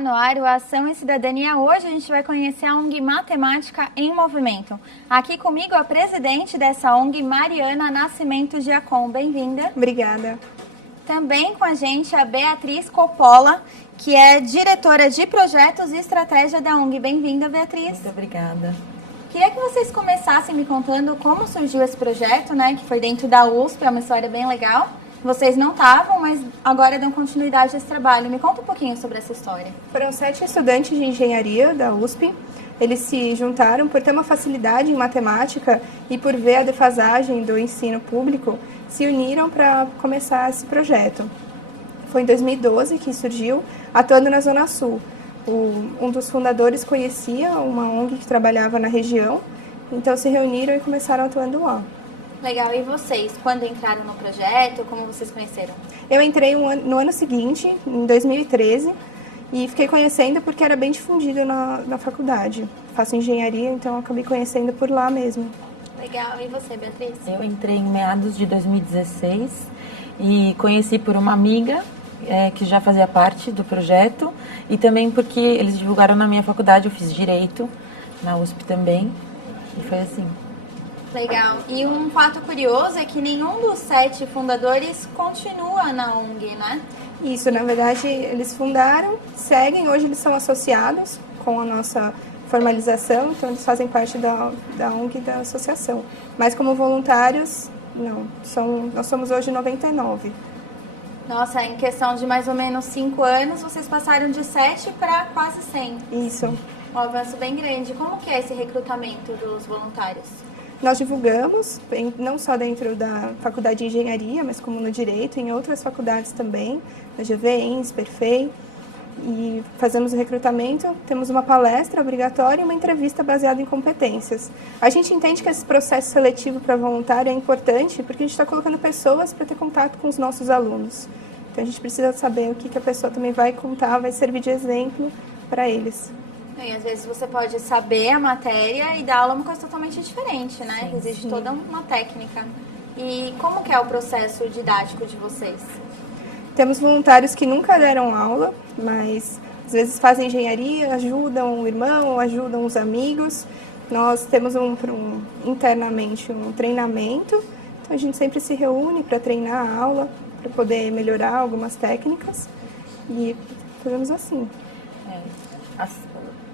Está no ar o Ação e Cidadania. Hoje a gente vai conhecer a ONG Matemática em Movimento. Aqui comigo a presidente dessa ONG, Mariana Nascimento Giacom. Bem-vinda. Obrigada. Também com a gente a Beatriz Coppola, que é diretora de projetos e estratégia da ONG. Bem-vinda, Beatriz. Muito obrigada. Queria que vocês começassem me contando como surgiu esse projeto, né? Que foi dentro da USP, é uma história bem legal. Vocês não estavam, mas agora dão continuidade a esse trabalho. Me conta um pouquinho sobre essa história. Foram 7 estudantes de engenharia da USP. Eles se juntaram por ter uma facilidade em matemática e por ver a defasagem do ensino público, se uniram para começar esse projeto. Foi em 2012 que surgiu, atuando na Zona Sul. Um dos fundadores conhecia uma ONG que trabalhava na região, então se reuniram e começaram atuando lá. Legal. E vocês, quando entraram no projeto, como vocês conheceram? Eu entrei no ano seguinte, em 2013, e fiquei conhecendo porque era bem difundido na faculdade. Faço engenharia, então acabei conhecendo por lá mesmo. Legal. E você, Beatriz? Eu entrei em meados de 2016 e conheci por uma amiga que já fazia parte do projeto e também porque eles divulgaram na minha faculdade, eu fiz Direito, na USP também, e foi assim. Legal. E um fato curioso é que nenhum dos 7 fundadores continua na ONG, né? Isso, na verdade, eles fundaram, seguem, hoje eles são associados com a nossa formalização, então eles fazem parte da ONG e da associação. Mas como voluntários, não, nós somos hoje 99. Nossa, em questão de mais ou menos 5 anos, vocês passaram de 7 para quase 100. Isso. Um avanço bem grande. Como que é esse recrutamento dos voluntários? Nós divulgamos, não só dentro da Faculdade de Engenharia, mas como no Direito, em outras faculdades também, na GV, ENS, Perfei, e fazemos o recrutamento, temos uma palestra obrigatória e uma entrevista baseada em competências. A gente entende que esse processo seletivo para voluntário é importante porque a gente está colocando pessoas para ter contato com os nossos alunos. Então a gente precisa saber o que a pessoa também vai contar, vai servir de exemplo para eles. E às vezes você pode saber a matéria e dar aula uma coisa totalmente diferente, né? Sim, existe sim. toda uma técnica. E como que é o processo didático de vocês? Temos voluntários que nunca deram aula, mas às vezes fazem engenharia, ajudam o irmão, ajudam os amigos. Nós temos internamente um treinamento, então a gente sempre se reúne para treinar a aula, para poder melhorar algumas técnicas e fazemos assim.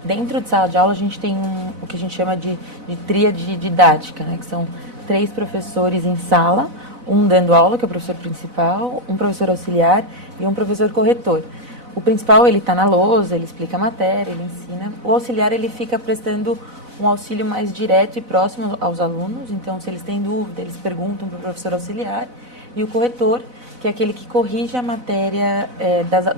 Dentro de sala de aula, a gente tem o que a gente chama de tríade didática, né? Que são 3 professores em sala, um dando aula, que é o professor principal, um professor auxiliar e um professor corretor. O principal, ele está na lousa, ele explica a matéria, ele ensina. O auxiliar, ele fica prestando um auxílio mais direto e próximo aos alunos. Então, se eles têm dúvida, eles perguntam para o professor auxiliar. E o corretor, que é aquele que corrige a matéria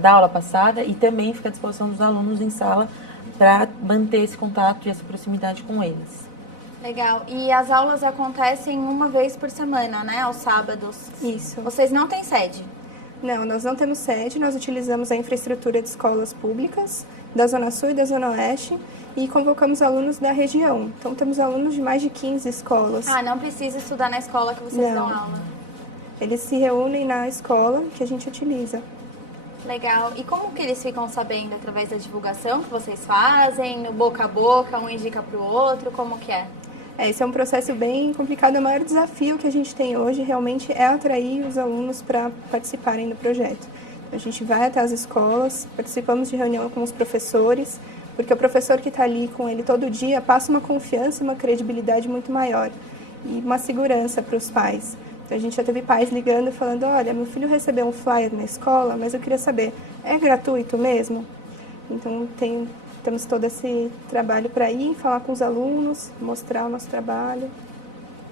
da aula passada e também fica à disposição dos alunos em sala para manter esse contato e essa proximidade com eles. Legal. E as aulas acontecem uma vez por semana, né? Aos sábados. Isso. Vocês não têm sede? Não, nós não temos sede, nós utilizamos a infraestrutura de escolas públicas da Zona Sul e da Zona Oeste e convocamos alunos da região. Então, temos alunos de mais de 15 escolas. Ah, não precisa estudar na escola que vocês dão aula. Eles se reúnem na escola que a gente utiliza. Legal. E como que eles ficam sabendo? Através da divulgação que vocês fazem, no boca a boca, um indica para o outro, como que é? Esse é um processo bem complicado. O maior desafio que a gente tem hoje realmente é atrair os alunos para participarem do projeto. A gente vai até as escolas, participamos de reunião com os professores, porque o professor que está ali com ele todo dia passa uma confiança e uma credibilidade muito maior e uma segurança para os pais. Então, a gente já teve pais ligando e falando, olha, meu filho recebeu um flyer na escola, mas eu queria saber, é gratuito mesmo? Então, temos todo esse trabalho para ir, falar com os alunos, mostrar o nosso trabalho.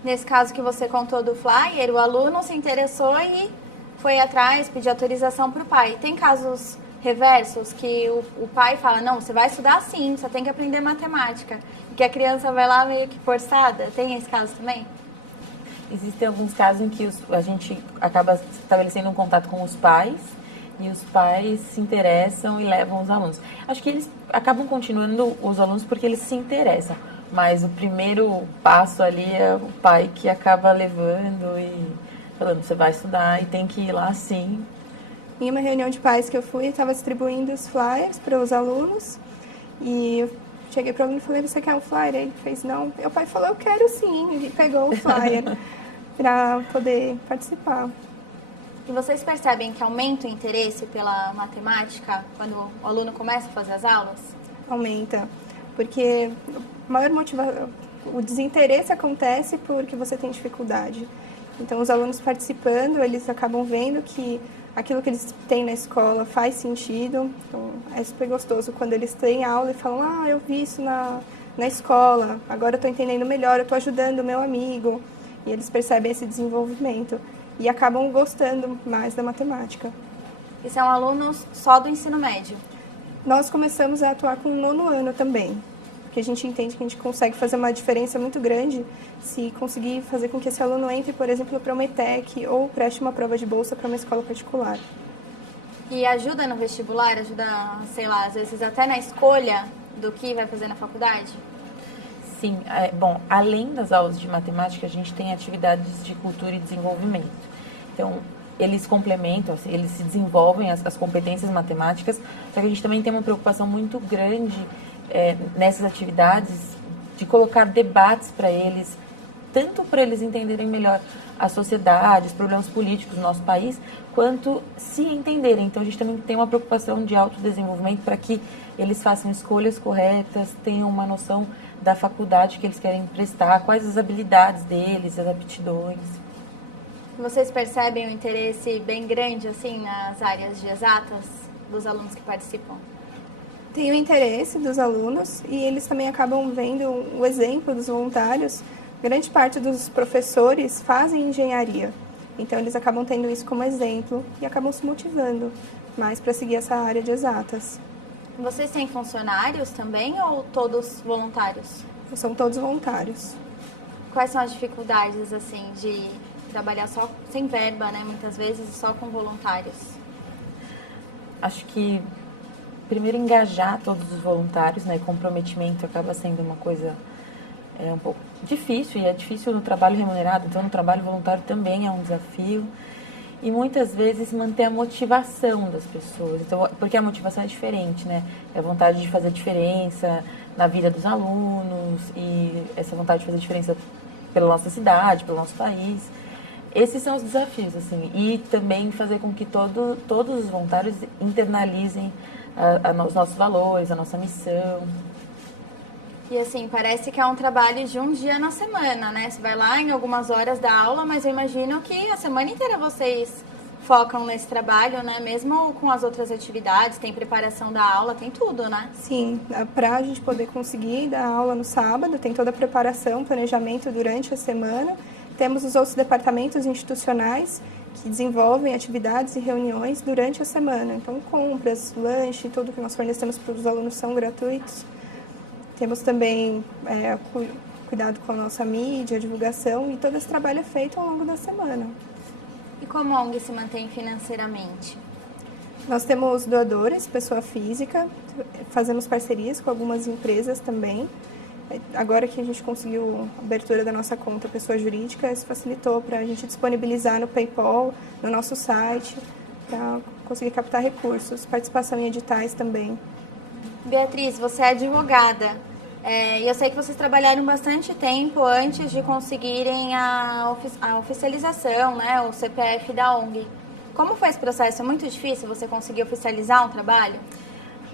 Nesse caso que você contou do flyer, o aluno se interessou e foi atrás, pediu autorização para o pai. Tem casos reversos que o pai fala, não, você vai estudar sim, você tem que aprender matemática. E que a criança vai lá meio que forçada. Tem esse caso também? Existem alguns casos em que a gente acaba estabelecendo um contato com os pais e os pais se interessam e levam os alunos. Acho que eles acabam continuando os alunos porque eles se interessam, mas o primeiro passo ali é o pai que acaba levando e falando, você vai estudar e tem que ir lá sim. Em uma reunião de pais que eu fui, estava distribuindo os flyers para os alunos e eu cheguei para o aluno e falei, você quer um flyer? Ele fez, não. Meu pai falou, eu quero sim. Ele pegou o flyer para poder participar. E vocês percebem que aumenta o interesse pela matemática quando o aluno começa a fazer as aulas? Aumenta, porque o desinteresse acontece porque você tem dificuldade. Então, os alunos participando, eles acabam vendo que aquilo que eles têm na escola faz sentido. Então, é super gostoso quando eles têm aula e falam, eu vi isso na escola, agora eu estou entendendo melhor, eu estou ajudando o meu amigo. E eles percebem esse desenvolvimento e acabam gostando mais da matemática. E são alunos só do ensino médio? Nós começamos a atuar com o 9º ano também, porque a gente entende que a gente consegue fazer uma diferença muito grande se conseguir fazer com que esse aluno entre, por exemplo, para uma ETEC ou preste uma prova de bolsa para uma escola particular. E ajuda no vestibular? Ajuda, sei lá, às vezes até na escolha do que vai fazer na faculdade? Sim, bom, além das aulas de matemática, a gente tem atividades de cultura e desenvolvimento. Então, eles complementam, assim, eles se desenvolvem as competências matemáticas, só que a gente também tem uma preocupação muito grande nessas atividades de colocar debates para eles, tanto para eles entenderem melhor a sociedade, os problemas políticos do nosso país, quanto se entenderem. Então, a gente também tem uma preocupação de autodesenvolvimento para que eles façam escolhas corretas, tenham uma noção da faculdade que eles querem prestar, quais as habilidades deles, as aptidões. Vocês percebem um interesse bem grande, assim, nas áreas de exatas dos alunos que participam? Tem o interesse dos alunos e eles também acabam vendo o exemplo dos voluntários. Grande parte dos professores fazem engenharia, então eles acabam tendo isso como exemplo e acabam se motivando mais para seguir essa área de exatas. Vocês têm funcionários também ou todos voluntários? São todos voluntários. Quais são as dificuldades, assim, de trabalhar só sem verba, né? Muitas vezes só com voluntários. Acho que primeiro engajar todos os voluntários, né? Comprometimento acaba sendo uma coisa um pouco difícil, e é difícil no trabalho remunerado, então no trabalho voluntário também é um desafio. E muitas vezes manter a motivação das pessoas, então, porque a motivação é diferente, né? É a vontade de fazer diferença na vida dos alunos e essa vontade de fazer diferença pela nossa cidade, pelo nosso país. Esses são os desafios, assim, e também fazer com que todos os voluntários internalizem os nossos valores, a nossa missão. E assim, parece que é um trabalho de um dia na semana, né? Você vai lá em algumas horas da aula, mas eu imagino que a semana inteira vocês focam nesse trabalho, né? Mesmo com as outras atividades, tem preparação da aula, tem tudo, né? Sim, para a gente poder conseguir dar aula no sábado, tem toda a preparação, planejamento durante a semana. Temos os outros departamentos institucionais que desenvolvem atividades e reuniões durante a semana. Então, compras, lanche, tudo que nós fornecemos para os alunos são gratuitos. Temos também cuidado com a nossa mídia, divulgação, e todo esse trabalho é feito ao longo da semana. E como a ONG se mantém financeiramente? Nós temos doadores, pessoa física, fazemos parcerias com algumas empresas também. Agora que a gente conseguiu a abertura da nossa conta pessoa jurídica, isso facilitou para a gente disponibilizar no PayPal, no nosso site, para conseguir captar recursos, participação em editais também. Beatriz, você é advogada e eu sei que vocês trabalharam bastante tempo antes de conseguirem a oficialização, né, o CPF da ONG. Como foi esse processo? É muito difícil você conseguir oficializar um trabalho?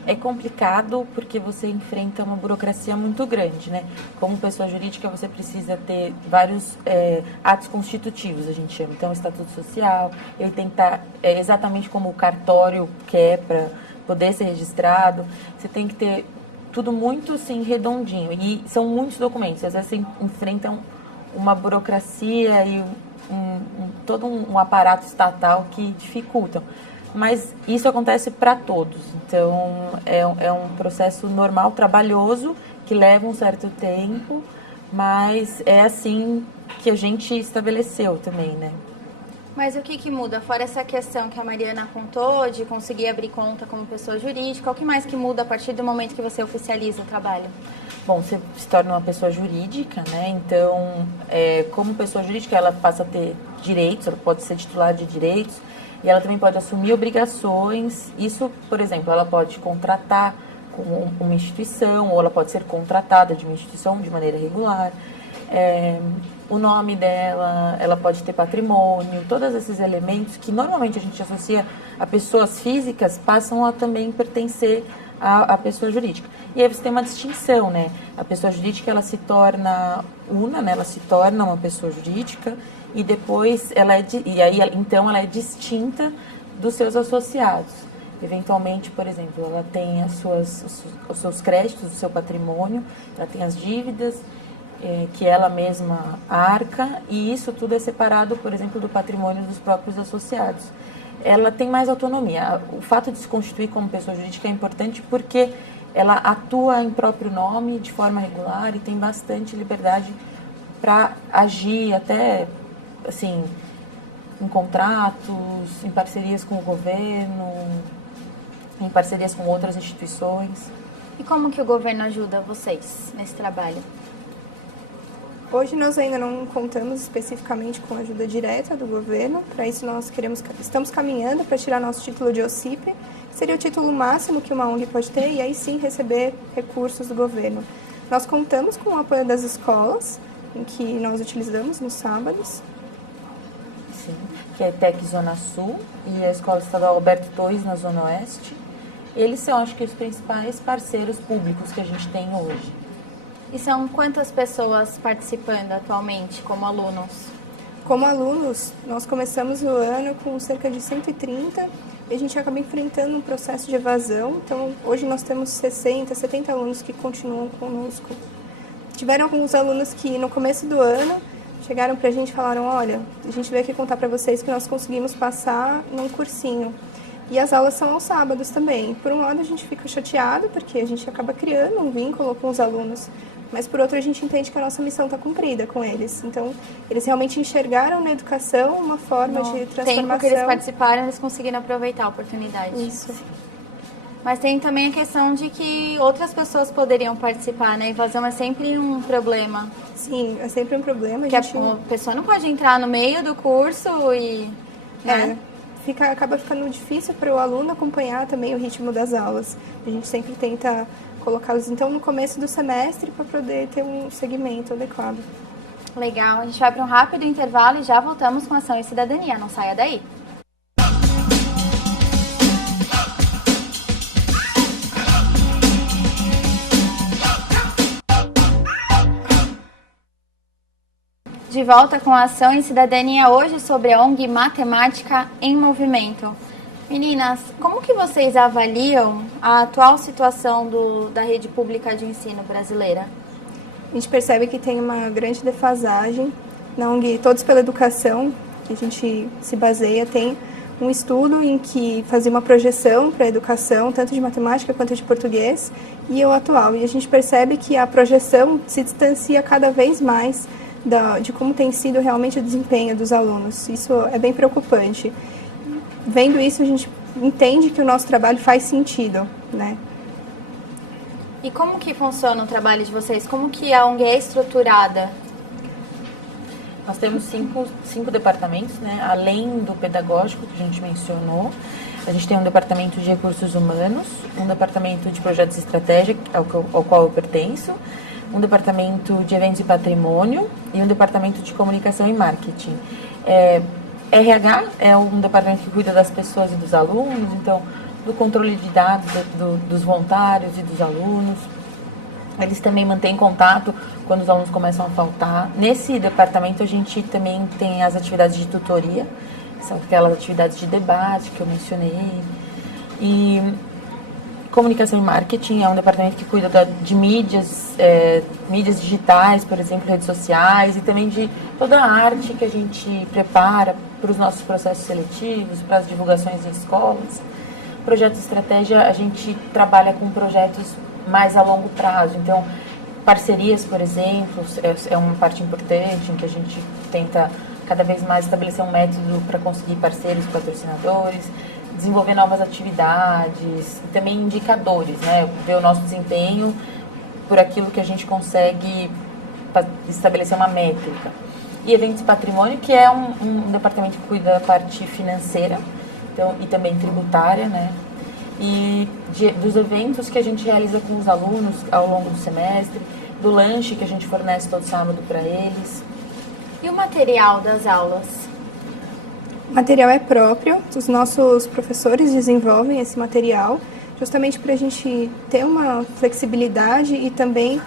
É complicado porque você enfrenta uma burocracia muito grande, né? Como pessoa jurídica, você precisa ter vários atos constitutivos, a gente chama. Então, o estatuto social, ele tem que estar exatamente como o cartório quer para poder ser registrado. Você tem que ter tudo muito, assim, redondinho. E são muitos documentos. Às vezes, você enfrenta uma burocracia e todo um aparato estatal que dificultam. Mas isso acontece para todos. Então, é um processo normal, trabalhoso, que leva um certo tempo, mas é assim que a gente estabeleceu também, né? Mas o que muda? Fora essa questão que a Mariana contou, de conseguir abrir conta como pessoa jurídica, o que mais que muda a partir do momento que você oficializa o trabalho? Bom, você se torna uma pessoa jurídica, né? Então, como pessoa jurídica, ela passa a ter direitos, ela pode ser titular de direitos. E ela também pode assumir obrigações. Isso, por exemplo, ela pode contratar com uma instituição, ou ela pode ser contratada de uma instituição de maneira regular. O nome dela, ela pode ter patrimônio, todos esses elementos que normalmente a gente associa a pessoas físicas passam a também pertencer à pessoa jurídica. E aí você tem uma distinção, né? A pessoa jurídica, ela se torna né? Ela se torna uma pessoa jurídica e depois então ela é distinta dos seus associados. Eventualmente, por exemplo, ela tem os seus créditos, o seu patrimônio, ela tem as dívidas que ela mesma arca, e isso tudo é separado, por exemplo, do patrimônio dos próprios associados. Ela tem mais autonomia. O fato de se constituir como pessoa jurídica é importante porque ela atua em próprio nome, de forma regular, e tem bastante liberdade para agir até, assim, em contratos, em parcerias com o governo, em parcerias com outras instituições. E como que o governo ajuda vocês nesse trabalho? Hoje nós ainda não contamos especificamente com a ajuda direta do governo. Para isso estamos caminhando para tirar nosso título de OCIP, que seria o título máximo que uma ONG pode ter, e aí sim receber recursos do governo. Nós contamos com o apoio das escolas, em que nós utilizamos nos sábados. Sim, que é a TEC Zona Sul e a Escola Estadual Alberto Torres na Zona Oeste. Eles são, acho que, os principais parceiros públicos que a gente tem hoje. E são quantas pessoas participando atualmente como alunos? Como alunos, nós começamos o ano com cerca de 130 e a gente acaba enfrentando um processo de evasão. Então, hoje nós temos 60, 70 alunos que continuam conosco. Tiveram alguns alunos que, no começo do ano, chegaram para a gente e falaram: olha, a gente veio aqui contar para vocês que nós conseguimos passar num cursinho. E as aulas são aos sábados também. Por um lado, a gente fica chateado, porque a gente acaba criando um vínculo com os alunos. Mas, por outro, a gente entende que a nossa missão está cumprida com eles. Então, eles realmente enxergaram na educação uma forma de transformação. No tempo que eles participaram, eles conseguiram aproveitar a oportunidade. Isso. Mas tem também a questão de que outras pessoas poderiam participar, né? Evasão é sempre um problema. Sim, é sempre um problema. Porque a pessoa não pode entrar no meio do curso e... né? Acaba ficando difícil para o aluno acompanhar também o ritmo das aulas. A gente sempre tenta colocá-los, então, no começo do semestre para poder ter um segmento adequado. Legal. A gente vai para um rápido intervalo e já voltamos com Ação e Cidadania. Não saia daí. De volta com a Ação e Cidadania hoje sobre a ONG Matemática em Movimento. Meninas, como que vocês avaliam a atual situação da rede pública de ensino brasileira? A gente percebe que tem uma grande defasagem. Na ONG Todos pela Educação, que a gente se baseia, tem um estudo em que fazia uma projeção para a educação, tanto de matemática quanto de português, e o atual. E a gente percebe que a projeção se distancia cada vez mais de como tem sido realmente o desempenho dos alunos. Isso é bem preocupante. Vendo isso, a gente entende que o nosso trabalho faz sentido, né? E como que funciona o trabalho de vocês? Como que a ONG é estruturada? Nós temos cinco departamentos, né? Além do pedagógico que a gente mencionou. A gente tem um departamento de recursos humanos, um departamento de projetos e estratégia, ao qual eu pertenço, um departamento de eventos e patrimônio e um departamento de comunicação e marketing. RH é um departamento que cuida das pessoas e dos alunos, então, do controle de dados dos voluntários e dos alunos. Eles também mantêm contato quando os alunos começam a faltar. Nesse departamento, a gente também tem as atividades de tutoria, são aquelas atividades de debate que eu mencionei. E comunicação e marketing é um departamento que cuida de mídias digitais, por exemplo, redes sociais, e também de toda a arte que a gente prepara para os nossos processos seletivos, para as divulgações em escolas. Projetos de estratégia, a gente trabalha com projetos mais a longo prazo, então parcerias, por exemplo, é uma parte importante em que a gente tenta cada vez mais estabelecer um método para conseguir parceiros, patrocinadores, desenvolver novas atividades e também indicadores, né? Ver o nosso desempenho por aquilo que a gente consegue estabelecer uma métrica. E eventos e patrimônio, que é um departamento que cuida da parte financeira, então, e também tributária, né? E dos eventos que a gente realiza com os alunos ao longo do semestre, do lanche que a gente fornece todo sábado para eles. E o material das aulas? O material é próprio, os nossos professores desenvolvem esse material, justamente para a gente ter uma flexibilidade e também,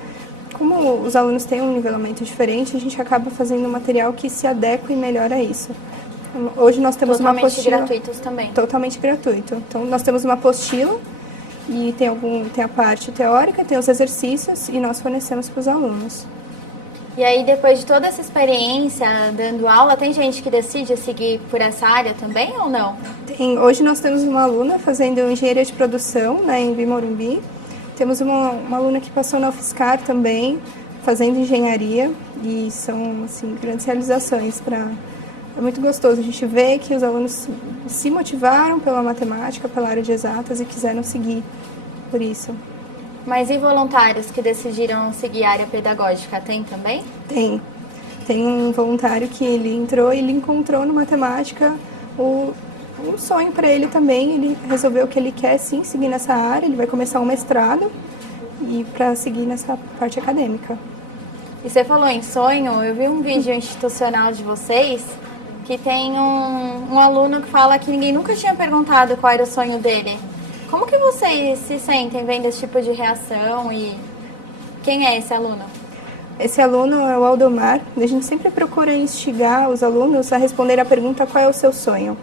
como os alunos têm um nivelamento diferente, a gente acaba fazendo um material que se adeque melhor a isso. Hoje nós temos uma apostila... Totalmente gratuitos também. Totalmente gratuito. Então, nós temos uma apostila e tem a parte teórica, tem os exercícios e nós fornecemos para os alunos. E aí, depois de toda essa experiência dando aula, tem gente que decide seguir por essa área também ou não? Hoje nós temos uma aluna fazendo engenharia de produção, né, em Bimorumbi. Temos uma aluna que passou na UFSCar também, fazendo engenharia, e são assim, grandes realizações para... É muito gostoso a gente ver que os alunos se motivaram pela matemática, pela área de exatas e quiseram seguir por isso. Mas e voluntários que decidiram seguir a área pedagógica, tem também? Tem. Tem um voluntário que ele entrou e ele encontrou no matemática um sonho para ele também. Ele resolveu que ele quer sim seguir nessa área, ele vai começar um mestrado e para seguir nessa parte acadêmica. E você falou em sonho, eu vi um vídeo institucional de vocês que tem um aluno que fala que ninguém nunca tinha perguntado qual era o sonho dele. Como que vocês se sentem vendo esse tipo de reação e quem é esse aluno? Esse aluno é o Aldomar. A gente sempre procura instigar os alunos a responder a pergunta qual é o seu sonho.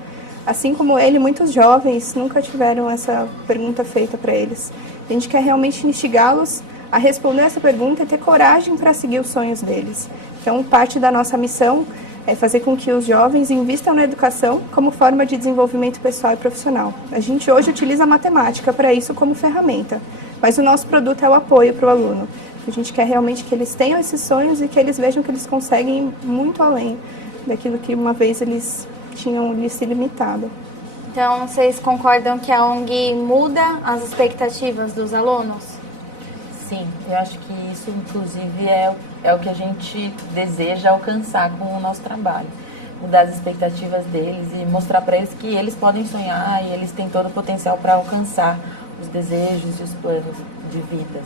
Assim como ele, muitos jovens nunca tiveram essa pergunta feita para eles. A gente quer realmente instigá-los a responder essa pergunta e ter coragem para seguir os sonhos deles. Então, parte da nossa missão é fazer com que os jovens invistam na educação como forma de desenvolvimento pessoal e profissional. A gente hoje utiliza a matemática para isso como ferramenta, mas o nosso produto é o apoio para o aluno. A gente quer realmente que eles tenham esses sonhos e que eles vejam que eles conseguem ir muito além daquilo que uma vez eles tinham se limitado. Então, vocês concordam que a ONG muda as expectativas dos alunos? Sim, eu acho que isso, inclusive, é o que a gente deseja alcançar com o nosso trabalho. Mudar as expectativas deles e mostrar para eles que eles podem sonhar e eles têm todo o potencial para alcançar os desejos e os planos de vida.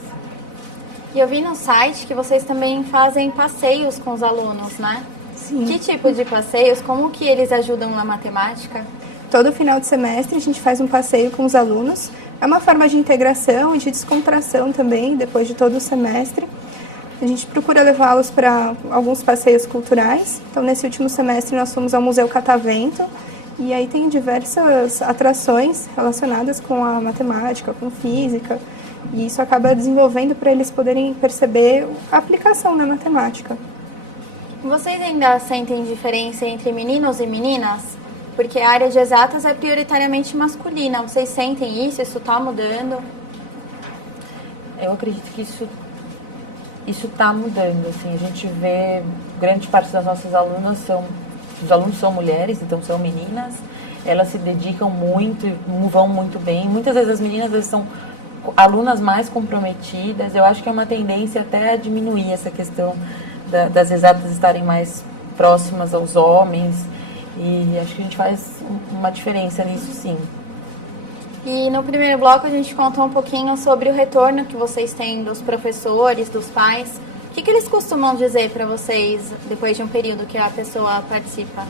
E eu vi no site que vocês também fazem passeios com os alunos, né? Sim. Que tipo de passeios? Como que eles ajudam na matemática? Todo final de semestre a gente faz um passeio com os alunos. É uma forma de integração e de descontração também, depois de todo o semestre. A gente procura levá-los para alguns passeios culturais. Então, nesse último semestre, nós fomos ao Museu Catavento. E aí tem diversas atrações relacionadas com a matemática, com física. E isso acaba desenvolvendo para eles poderem perceber a aplicação na matemática. Vocês ainda sentem diferença entre meninos e meninas? Porque a área de exatas é prioritariamente masculina. Vocês sentem isso? Isso está mudando? Eu acredito que isso está mudando. Assim, a gente vê grande parte das nossas alunas os alunos são mulheres, então são meninas. Elas se dedicam muito, vão muito bem. Muitas vezes as meninas são alunas mais comprometidas. Eu acho que é uma tendência até a diminuir essa questão das exatas estarem mais próximas aos homens. E acho que a gente faz uma diferença nisso, sim. E no primeiro bloco a gente contou um pouquinho sobre o retorno que vocês têm dos professores, dos pais. O que eles costumam dizer para vocês depois de um período que a pessoa participa?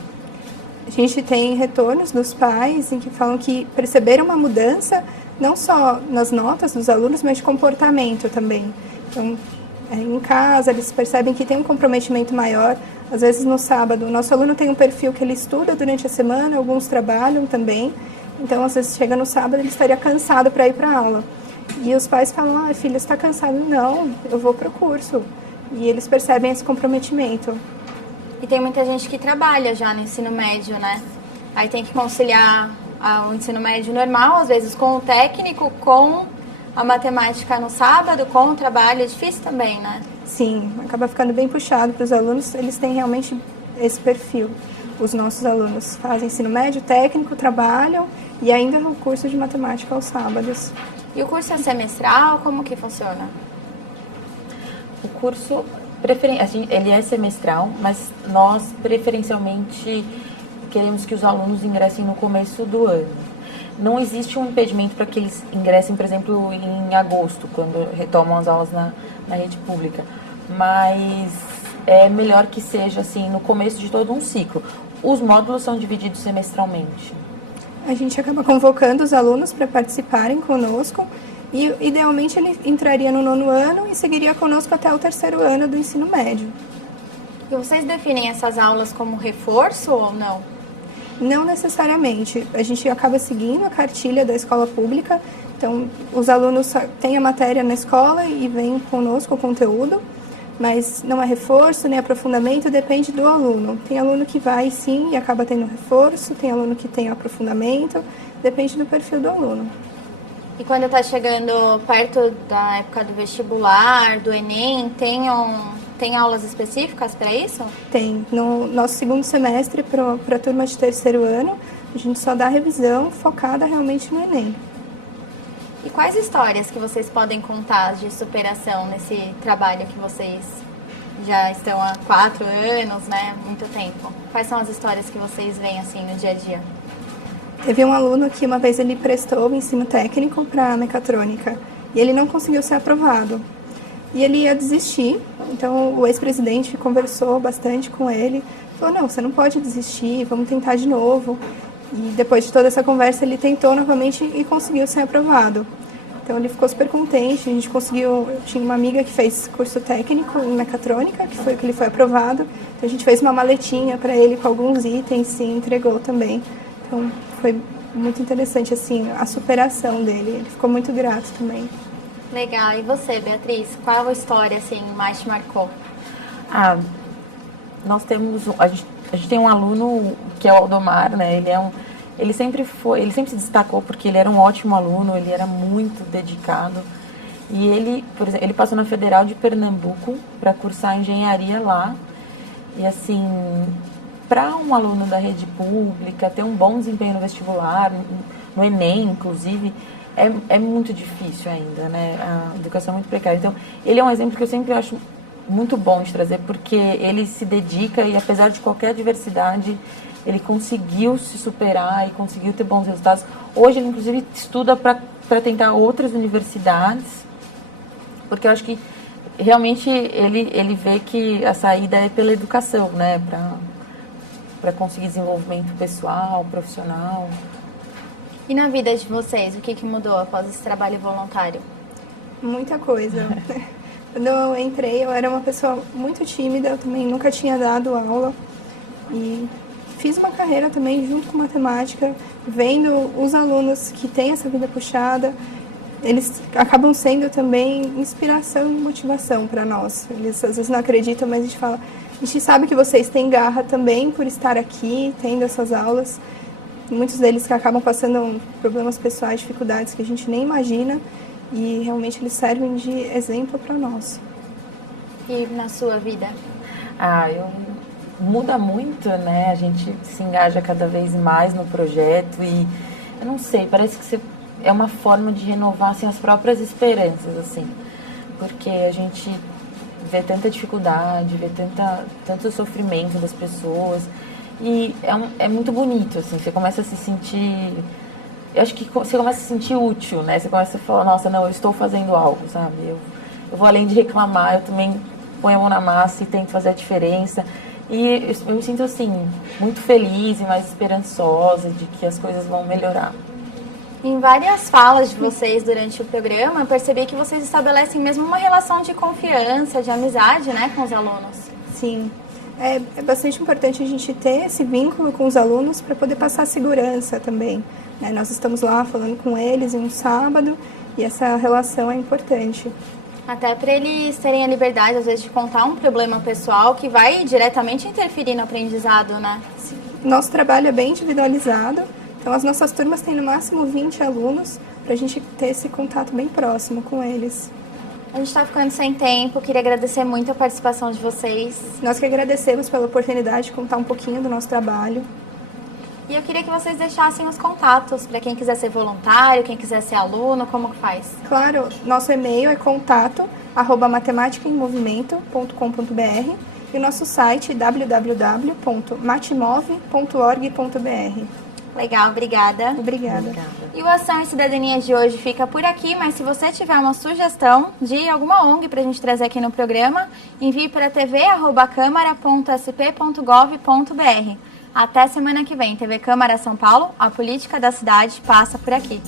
A gente tem retornos dos pais em que falam que perceberam uma mudança, não só nas notas dos alunos, mas de comportamento também. Então, em casa, eles percebem que tem um comprometimento maior. Às vezes, no sábado, o nosso aluno tem um perfil que ele estuda durante a semana, alguns trabalham também. Então, às vezes, chega no sábado, ele estaria cansado para ir para a aula. E os pais falam, filho, você está cansado? Não, eu vou para o curso. E eles percebem esse comprometimento. E tem muita gente que trabalha já no ensino médio, né? Aí tem que conciliar o ensino médio normal, às vezes com o técnico, com a matemática no sábado, com o trabalho. É difícil também, né? Sim, acaba ficando bem puxado para os alunos. Eles têm realmente esse perfil. Os nossos alunos fazem ensino médio, técnico, trabalham e ainda o curso de matemática aos sábados. E o curso é semestral? Como que funciona? O curso, ele é semestral, mas nós preferencialmente queremos que os alunos ingressem no começo do ano. Não existe um impedimento para que eles ingressem, por exemplo, em agosto, quando retomam as aulas na rede pública. Mas é melhor que seja assim no começo de todo um ciclo. Os módulos são divididos semestralmente. A gente acaba convocando os alunos para participarem conosco e, idealmente, ele entraria no 9º ano e seguiria conosco até o 3º ano do ensino médio. E vocês definem essas aulas como reforço ou não? Não necessariamente. A gente acaba seguindo a cartilha da escola pública. Então, os alunos têm a matéria na escola e vêm conosco o conteúdo, mas não é reforço nem aprofundamento, depende do aluno. Tem aluno que vai sim e acaba tendo reforço, tem aluno que tem aprofundamento, depende do perfil do aluno. E quando está chegando perto da época do vestibular, do Enem, tem aulas específicas para isso? Tem. No nosso 2º semestre, para a turma de 3º ano, a gente só dá revisão focada realmente no Enem. E quais histórias que vocês podem contar de superação nesse trabalho que vocês já estão há 4 anos, né? Muito tempo. Quais são as histórias que vocês veem assim no dia a dia? Teve um aluno que uma vez ele prestou o ensino técnico para mecatrônica e ele não conseguiu ser aprovado. E ele ia desistir, então o ex-presidente conversou bastante com ele, falou, não, você não pode desistir, vamos tentar de novo. E depois de toda essa conversa ele tentou novamente e conseguiu ser aprovado. Então ele ficou super contente, a gente conseguiu, eu tinha uma amiga que fez curso técnico em mecatrônica, que foi que ele foi aprovado, então a gente fez uma maletinha para ele com alguns itens e entregou também. Então foi muito interessante assim a superação dele, ele ficou muito grato também. Legal. E você, Beatriz, qual a história assim mais te marcou? Nós temos a gente tem um aluno que é o Aldomar, né? Ele sempre se destacou porque ele era um ótimo aluno, ele era muito dedicado. E ele, por exemplo, ele passou na Federal de Pernambuco para cursar engenharia lá. E assim, para um aluno da rede pública ter um bom desempenho no vestibular, no Enem, inclusive, é muito difícil ainda, né? A educação é muito precária. Então, ele é um exemplo que eu sempre acho muito bom de trazer, porque ele se dedica e, apesar de qualquer adversidade, ele conseguiu se superar e conseguiu ter bons resultados. Hoje, ele, inclusive, estuda para tentar outras universidades, porque eu acho que, realmente, ele vê que a saída é pela educação, né? Para conseguir desenvolvimento pessoal, profissional. E na vida de vocês, o que mudou após esse trabalho voluntário? Muita coisa. Quando eu entrei, eu era uma pessoa muito tímida, eu também nunca tinha dado aula. E fiz uma carreira também junto com matemática, vendo os alunos que têm essa vida puxada. Eles acabam sendo também inspiração e motivação para nós. Eles às vezes não acreditam, mas a gente fala, a gente sabe que vocês têm garra também por estar aqui, tendo essas aulas. Muitos deles que acabam passando problemas pessoais, dificuldades que a gente nem imagina. E realmente eles servem de exemplo para nós. E na sua vida? Muda muito, né? A gente se engaja cada vez mais no projeto e, eu não sei, parece que é uma forma de renovar assim, as próprias esperanças, assim. Porque a gente vê tanta dificuldade, vê tanto sofrimento das pessoas e é muito bonito, assim. Você começa a se sentir... Eu acho que você começa a se sentir útil, né? Você começa a falar, nossa, não, eu estou fazendo algo, sabe? Eu vou além de reclamar, eu também ponho a mão na massa e tento fazer a diferença. E eu me sinto, assim, muito feliz e mais esperançosa de que as coisas vão melhorar. Em várias falas de vocês durante o programa, eu percebi que vocês estabelecem mesmo uma relação de confiança, de amizade, né, com os alunos. Sim. É bastante importante a gente ter esse vínculo com os alunos para poder passar segurança também. Né? Nós estamos lá falando com eles em um sábado e essa relação é importante. Até para eles terem a liberdade, às vezes, de contar um problema pessoal que vai diretamente interferir no aprendizado, né? Sim. Nosso trabalho é bem individualizado, então as nossas turmas têm no máximo 20 alunos para a gente ter esse contato bem próximo com eles. A gente está ficando sem tempo, queria agradecer muito a participação de vocês. Nós que agradecemos pela oportunidade de contar um pouquinho do nosso trabalho. E eu queria que vocês deixassem os contatos para quem quiser ser voluntário, quem quiser ser aluno, como que faz? Claro, nosso e-mail é contato@matematicaemmovimento.com.br e o nosso site www.matemove.org.br. Legal, obrigada. Obrigada. E o Ação e Cidadania de hoje fica por aqui, mas se você tiver uma sugestão de alguma ONG para a gente trazer aqui no programa, envie para tv@câmara.sp.gov.br. Até semana que vem. TV Câmara São Paulo, a política da cidade passa por aqui.